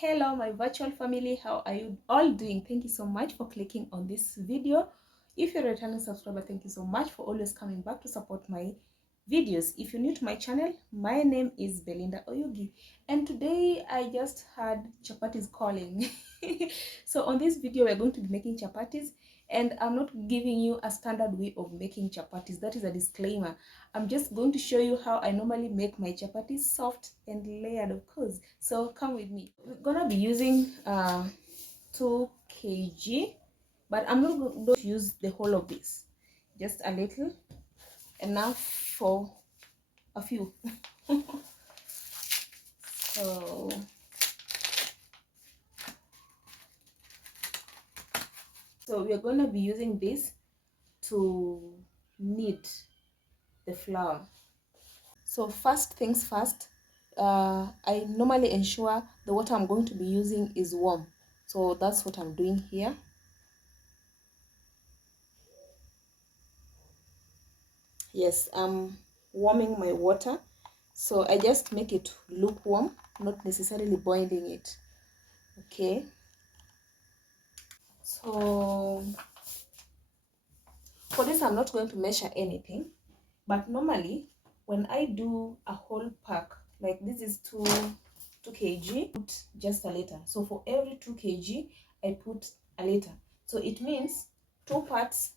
Hello my virtual family, how are you all doing? Thank you so much for clicking on this video. If you're a returning subscriber, thank you so much for always coming back to support my videos. If you're new to my channel, my name is Belinda Oyugi, and today I just had chapatis calling. So on this video we're going to be making chapatis, and I'm not giving you a standard way of making chapatis. That is a disclaimer. I'm just going to show you how I normally make my chapatis, soft and layered, of course. So come with me. We're gonna be using 2 kg, but I'm not going to use the whole of this, just a little, enough for a few. So we're going to be using this to knead the flour. So first things first, I normally ensure the water I'm going to be using is warm. So that's what I'm doing here. Yes, I'm warming my water. So I just make it lukewarm, not necessarily boiling it. Okay. So for this, I'm not going to measure anything. But normally, when I do a whole pack, like this is 2 kg, put just a liter. So for every 2 kg, I put a liter. So it means 2 parts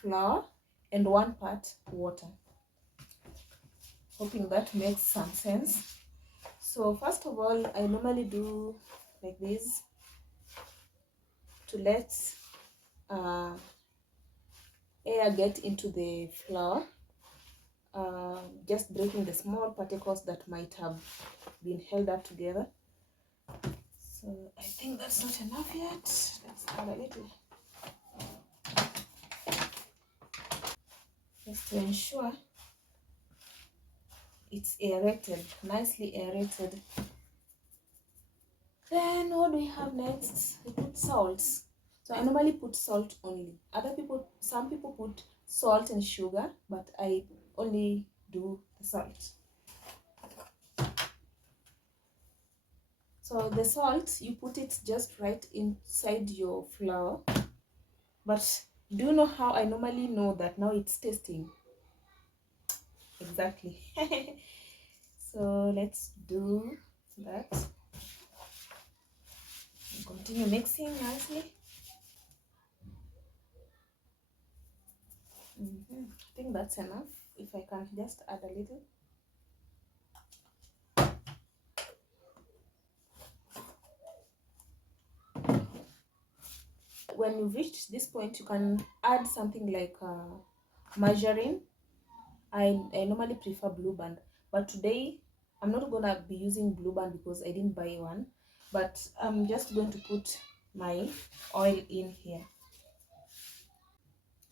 flour and 1 part water. Hoping that makes some sense. So first of all, I normally do like this to let air get into the flour. Just breaking the small particles that might have been held up together. So I think that's not enough yet. Let's add a little, just to ensure it's aerated, nicely aerated. Then what do we have next? We put salt. So I normally put salt only. Some people put salt and sugar, but I only do the salt. So the salt, you put it just right inside your flour. But do you know how I normally know that now it's tasting? Exactly. So let's do that. Continue mixing nicely. I think that's enough. If I can just add a little. When you've reached this point, you can add something like margarine. I normally prefer Blue Band, but today I'm not gonna be using Blue Band because I didn't buy one. But I'm just going to put my oil in here.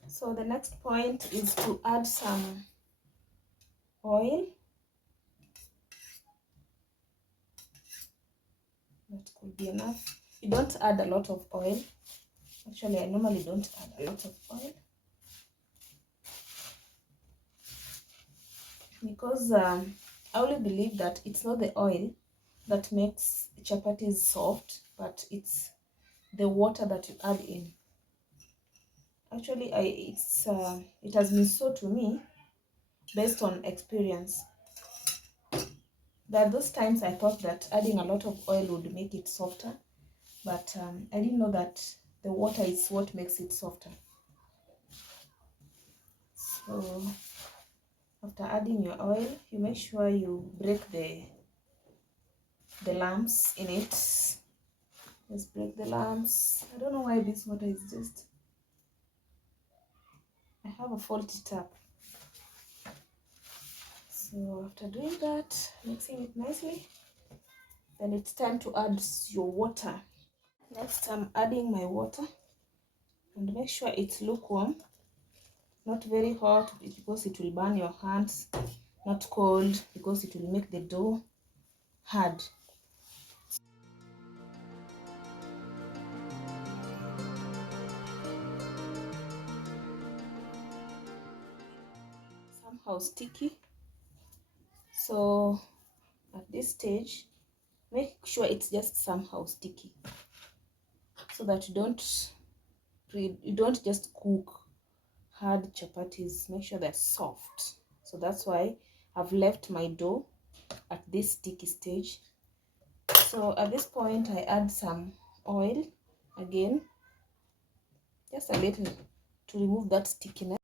So the next point is to add some oil. That could be enough. You don't add a lot of oil. Actually, I normally don't add a lot of oil because I only believe that it's not the oil that makes chapatis soft, but it's the water that you add in. Actually, it has been so to me based on experience. There are those times I thought that adding a lot of oil would make it softer, but I didn't know that the water is what makes it softer. So after adding your oil, you make sure you break the lumps in it. Just break the lumps. I don't know why this water is just, I have a faulty tap. So after doing that, mixing it nicely, then it's time to add your water. Next, I'm adding my water, and make sure it's lukewarm, not very hot because it will burn your hands, not cold because it will make the dough hard. Somehow sticky. So at this stage, make sure it's just somehow sticky, so that you don't just cook hard chapatis. Make sure they're soft. So that's why I've left my dough at this sticky stage. So at this point I add some oil again, just a little, to remove that stickiness.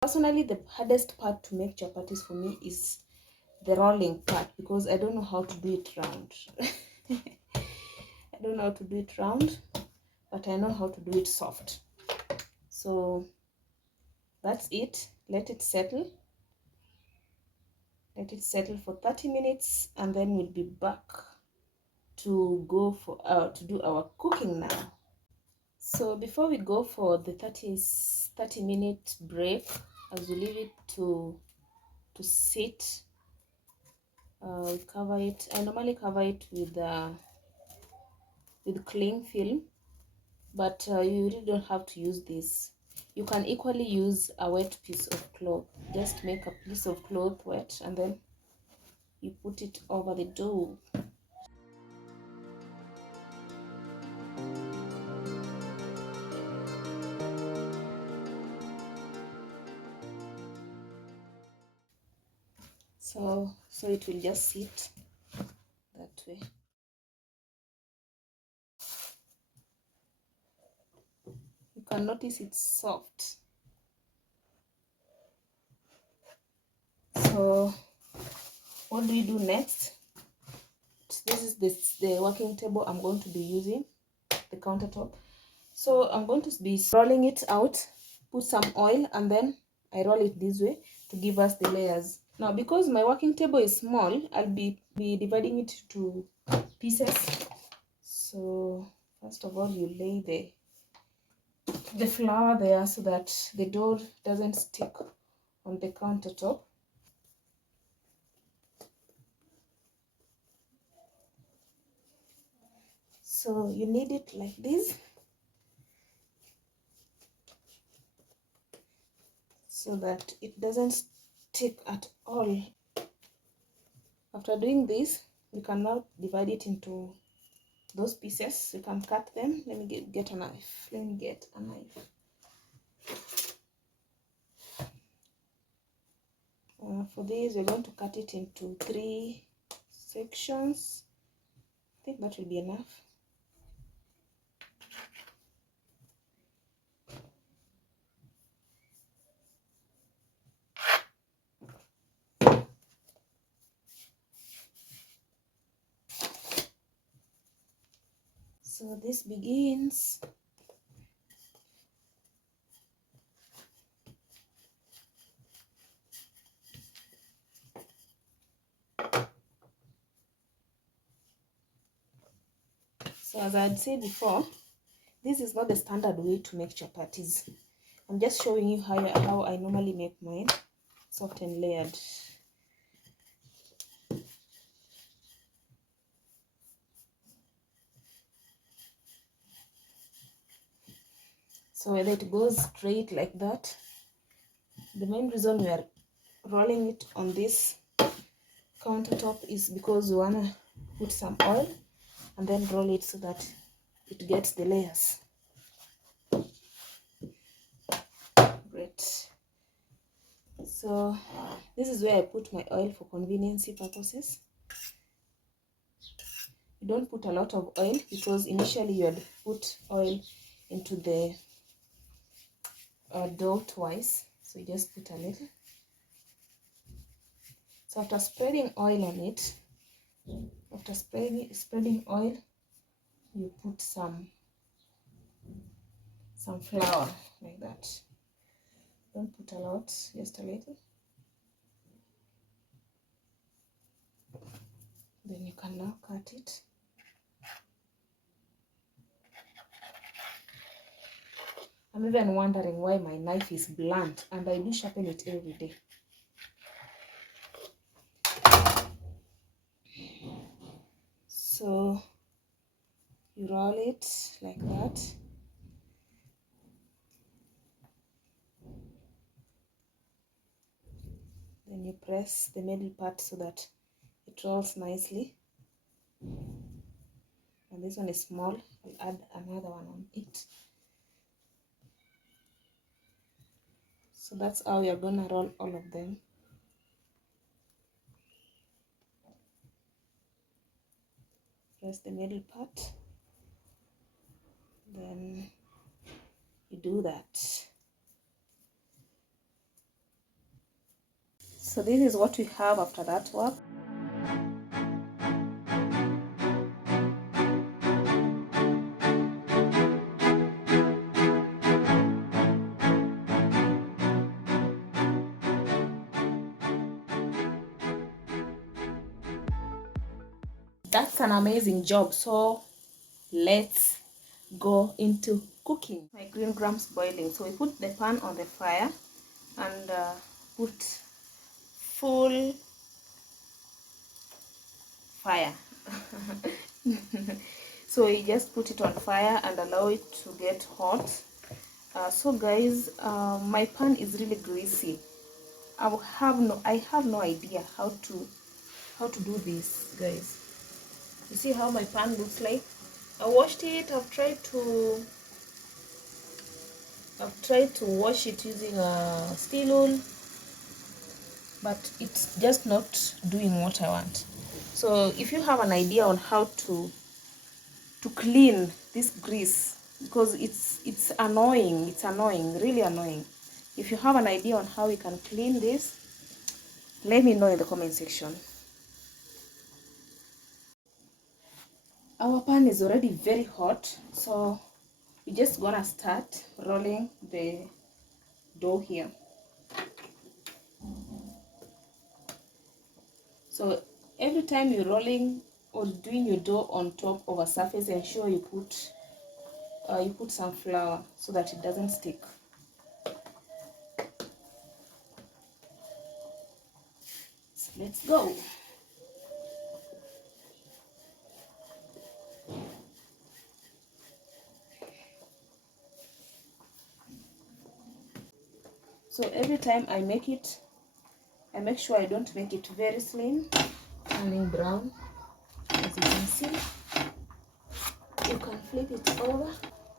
Personally, the hardest part to make chapatis for me is the rolling part, because I don't know how to do it round. I don't know how to do it round, but I know how to do it soft. So that's it. Let it settle. Let it settle for 30 minutes, and then we'll be back to go for to do our cooking now. So before we go for the 30-minute break, as we leave it to sit, we cover it. I normally cover it with cling film, but you really don't have to use this. You can equally use a wet piece of cloth. Just make a piece of cloth wet, and then you put it over the dough. So it will just sit that way. You can notice it's soft. So what do you do next? This is the working table I'm going to be using, the countertop. So I'm going to be rolling it out, put some oil, and then I roll it this way to give us the layers. Now, because my working table is small, I'll be dividing it to pieces. So first of all, you lay the flour there so that the dough doesn't stick on the countertop. So you knead it like this, so that it doesn't stick at all. After doing this, we can now divide it into those pieces. You can cut them. Let me get a knife. Let me get a knife. For this, we're going to cut it into 3 sections. I think that will be enough. So this begins. So as I had said before, this is not the standard way to make chapatis. I'm just showing you how I normally make mine, soft and layered. So whether it goes straight like that, the main reason we are rolling it on this countertop is because we want to put some oil and then roll it so that it gets the layers. Great. So this is where I put my oil for convenience purposes. You don't put a lot of oil, because initially you had put oil into the dough twice, so you just put a little. So after spreading oil on it, after spreading oil, you put some flour like that. Don't put a lot, just a little. Then you can now cut it. I'm even wondering why my knife is blunt, and I do sharpen it every day. So You roll it like that. Then you press the middle part so that it rolls nicely. And this one is small. I'll add another one on it. So that's how we are gonna roll all of them. Press the middle part, then you do that. So this is what we have after that work. That's an amazing job. So let's go into cooking. My green grams boiling, so we put the pan on the fire and put full fire. So you just put it on fire and allow it to get hot. So guys, my pan is really greasy. I have no idea how to do this, guys. You see how my pan looks like? I washed it. I've tried to wash it using a steel wool, but it's just not doing what I want. So if you have an idea on how to clean this grease, because it's annoying, really annoying. If you have an idea on how we can clean this, let me know in the comment section. Our pan is already very hot, so we're just gonna start rolling the dough here. So every time you're rolling or doing your dough on top of a surface, ensure you put some flour so that it doesn't stick. So let's go. So every time I make it, I make sure I don't make it very slim, turning brown. As you can see, you can flip it over.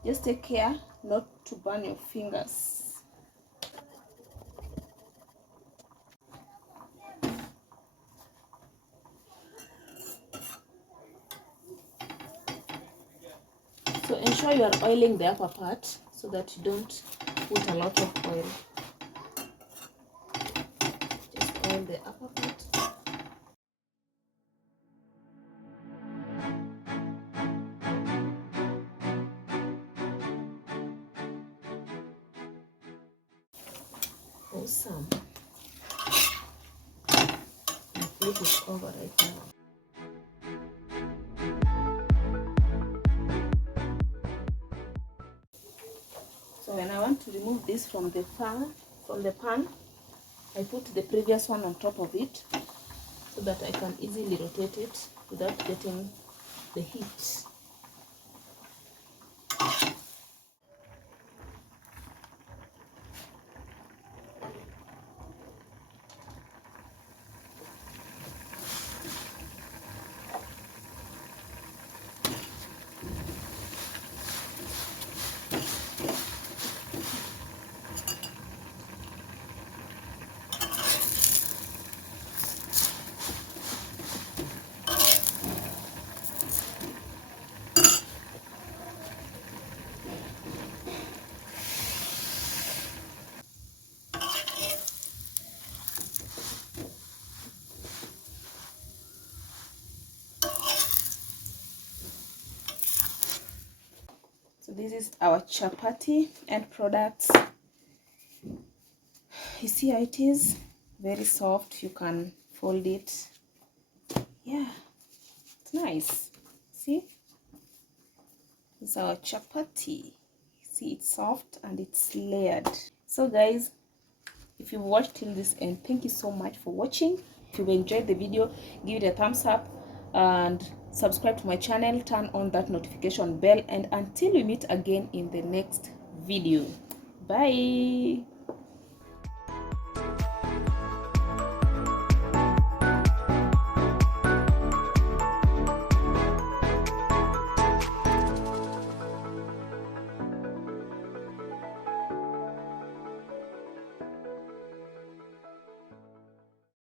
Just take care not to burn your fingers. So ensure you are oiling the upper part so that you don't put a lot of oil. Just oil the upper part. Awesome. And flip it over right now. So when I want to remove this from the pan, I put the previous one on top of it so that I can easily rotate it without getting the heat. So this is our chapati end products. You see how it is? Very soft. You can fold it. Yeah, it's nice. See? It's our chapati. See, it's soft and it's layered. So guys, if you watched till this end, thank you so much for watching. If you enjoyed the video, give it a thumbs up and subscribe to my channel, turn on that notification bell, and until we meet again in the next video, bye.